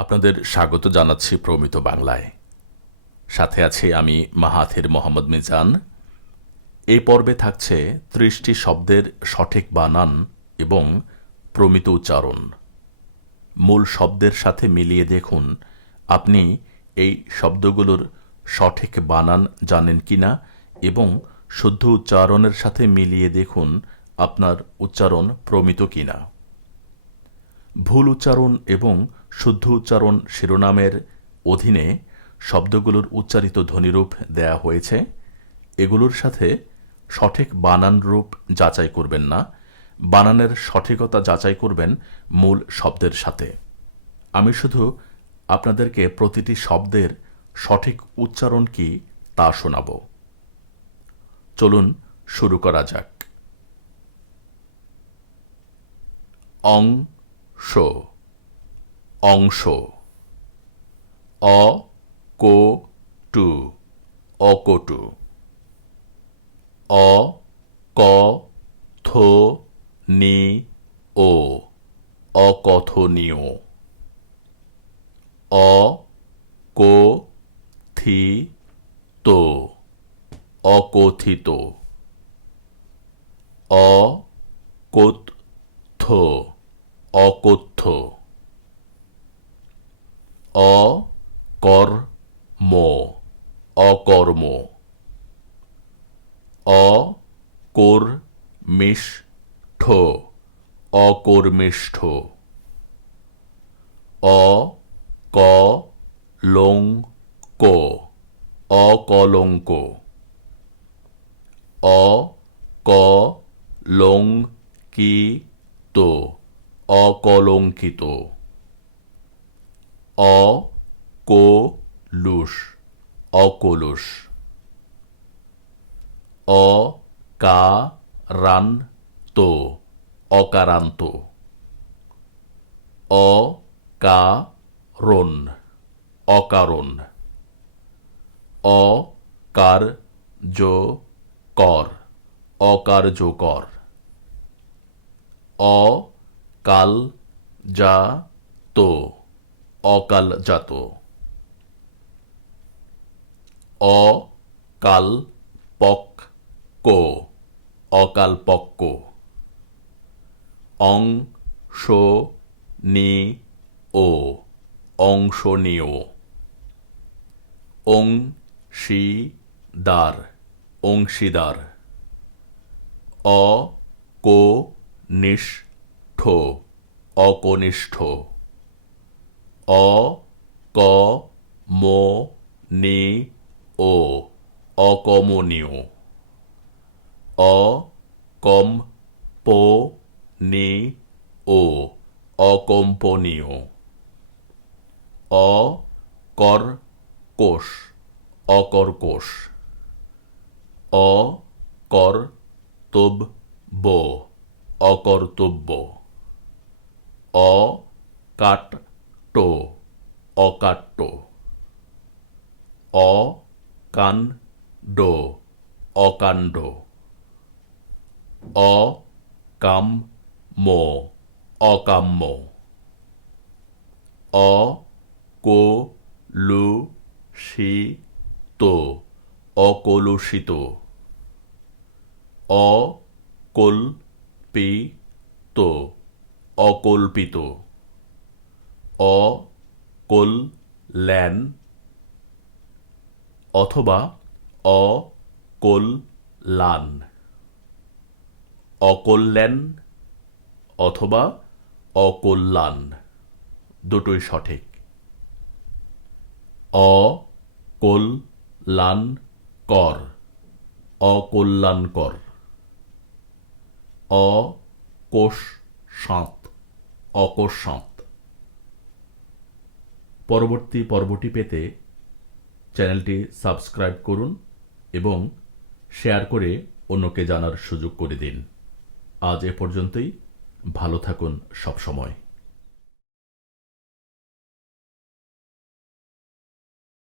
আপনাদের স্বাগত জানাচ্ছি প্রমিত বাংলায়। সাথে আছে আমি মাহাথির মোহাম্মদ মিজান। এই পর্বে থাকছে ত্রিশটি শব্দের সঠিক বানান এবং প্রমিত উচ্চারণ। মূল শব্দের সাথে মিলিয়ে দেখুন, আপনি এই শব্দগুলোর সঠিক বানান জানেন কিনা এবং শুদ্ধ উচ্চারণের সাথে মিলিয়ে দেখুন আপনার উচ্চারণ প্রমিত কিনা। ভুল উচ্চারণ এবং শুদ্ধ উচ্চারণ শিরোনামের অধীনে শব্দগুলোর উচ্চারিত ধ্বনিরূপ দেয়া হয়েছে। এগুলোর সাথে সঠিক বানান রূপ যাচাই করবেন না। বানানের সঠিকতা যাচাই করবেন মূল শব্দের সাথে। আমি শুধু আপনাদেরকে প্রতিটি শব্দের সঠিক উচ্চারণ কি তা শোনাব। চলুন শুরু করা যাক। অংশ অংশ। অ, কো, টু। অকটু। অ, ক, থ, নি, ও। অকথনীয়। অ, কো, থি, তো। অকথিত। অ কোথ অকথ্য অকর্ম অকর্ম। অকর্মিষ্ঠ অকর্মিষ্ঠ। অকলঙ্ক অকলঙ্ক। অকলঙ্কিত অকলঙ্কিত। অকলুষ অকলুষ। অকারান্ত অকারান্ত। অকারণ অকারণ। অকার্যকর অকার্যকর। অকাল যা তো অকালজাত। অকাল পক্ক অকালপক্ক। অংশ নি ও অংশনীয়। অংশীদার অংশীদার। অকনিষ্ঠ। অকনিষ্ঠ অকমনীয়। অকমনীয় অকম্পনীয়। অকম্পনীয় অকর্কশ অকর্কশ অকর্তব্য। অকর্তব্য অকাট্য অকাট্য। অকাণ্ড অকাণ্ড। অকাম্য অকাম্য অকলুষিত অকলুষিত। অকল্পিত অকল্পিত। অকল্যাণ অথবা অকল্যাণ। অকল্যাণ অথবা অকল্যাণ দুটোই সঠিক। অকল্যাণকর অকল্যাণকর। অকোষ সাঁত অকোষ সাঁত পরবর্তী পর্বটি পেতে চ্যানেলটি সাবস্ক্রাইব করুন এবং শেয়ার করে অন্যকে জানার সুযোগ করে দিন। আজ এ পর্যন্তই। ভালো থাকুন সবসময়।